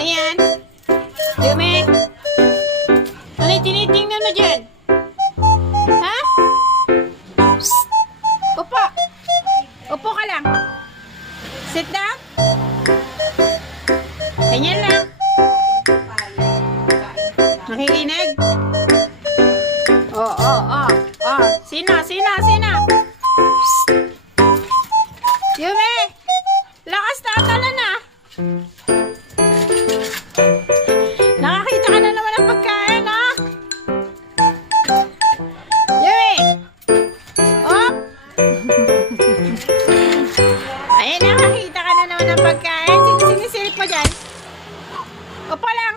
Ano yan? Yume? Ano yung tinitingnan mo dyan? Ha? Psst! Upo! Upo ka lang. Sit down. Ganyan lang. Nakikinig? Oh. Sino? Psst! Yume! Lakas tatalan na. Nakakita ka na naman ng pagkain, ha? Yume! Oh! Ayun, nakakita ka na naman ng pagkain. Sinisilip mo dyan. Upo lang.